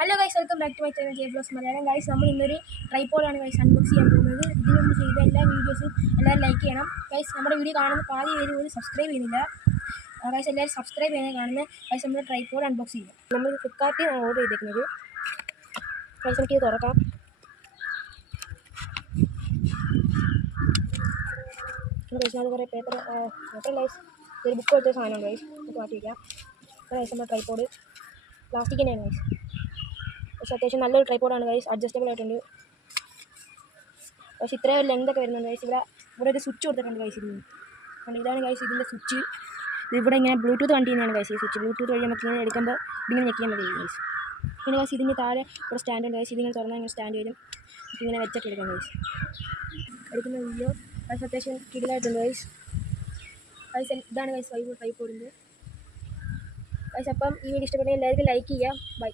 Hello guys, welcome back to my channel J blogs Malayalam. Guys, നമ്മൾ ഇന്നൊരു ട്രൈപോഡാണ് guys unbox ചെയ്യാൻ പോകുന്നത്. ഇതിനു മുമ്പ് ചെയ്ത എല്ലാ വീഡിയോസും എല്ലാവരും ലൈക്ക് ചെയ്യണം. ഗൈസ്, നമ്മുടെ വീഡിയോ കാണുന്ന പാതി പേര് പോലും സബ്സ്ക്രൈബ് ചെയ്യുന്നില്ല. ഗൈസ്, എല്ലാവരും സബ്സ്ക്രൈബ് ചെയ്യാൻ കാണുന്നത്. ഗൈസ്, നമ്മൾ ട്രൈപോഡ് അൺബോക്സ് ചെയ്യും. നമ്മൾ ഫ്ലിപ്കാർട്ടിൽ ഓർഡർ ചെയ്തേക്കുന്നത്. ഗൈസ്, നമുക്ക് ഇത് തുറക്കാം. ഗൈസ്, അത് കുറേ പേപ്പർ ഗൈസ്, ഒരു ബുക്ക് കൊടുത്ത സാധനമാണ് ഗൈസ്. നമുക്ക് മാറ്റി വയ്ക്കാം. ഗൈസ്, നമ്മുടെ ട്രൈപോഡ് പ്ലാസ്റ്റിക് തന്നെയാണ് ഗൈസ്. പക്ഷേ അത്യാവശ്യം നല്ലൊരു ട്രൈപോഡാണ് ഗൈസ്. അഡ്ജസ്റ്റബിൾ ആയിട്ടുണ്ട്. പക്ഷേ ഇത്രയും ലെങ്തൊക്കെ വരുന്നുണ്ട് ഗൈസ്. ഇവിടെ ഒരു സ്വിച്ച് കൊടുത്തിട്ടുണ്ട് ഗൈസ്. ഇതാണ് ഗൈസ് ഇതിൻ്റെ സ്വിച്ച്. ഇവിടെ ഇങ്ങനെ ബ്ലൂടൂത്ത് കണ്ടിന്യാണ് ഗൈസ്. ഈ സ്വിച്ച് ബ്ലൂടൂത്ത് വഴി നമുക്ക് ഇങ്ങനെ എടുക്കുമ്പോൾ ഇതിങ്ങനെ ഞെക്കിയാൽ മതി ഗൈസ്. പിന്നെ ഗൈസ് ഇതിന് താഴെ ഇവിടെ സ്റ്റാൻഡ് ഉണ്ട് ഗൈസ്. ഇതിങ്ങനെ തുറന്നാൽ ഇങ്ങനെ സ്റ്റാൻഡ് വരും. ഇങ്ങനെ വെച്ചിട്ട് എടുക്കാം ഗൈസ്. എടുക്കുന്ന വീഡിയോ ഗൈസ് അത്യാവശ്യം കിടിലായിട്ടുണ്ട് ഗൈസ്. ഗൈസ്, ഇതാണ് ഗൈസ് ട്രൈപോഡിൻ്റെ ഗൈസ്. അപ്പം ഈ വീഡിയോ ഇഷ്ടപ്പെട്ടെങ്കിൽ എല്ലാവർക്കും ലൈക്ക് ചെയ്യുക. ബൈ.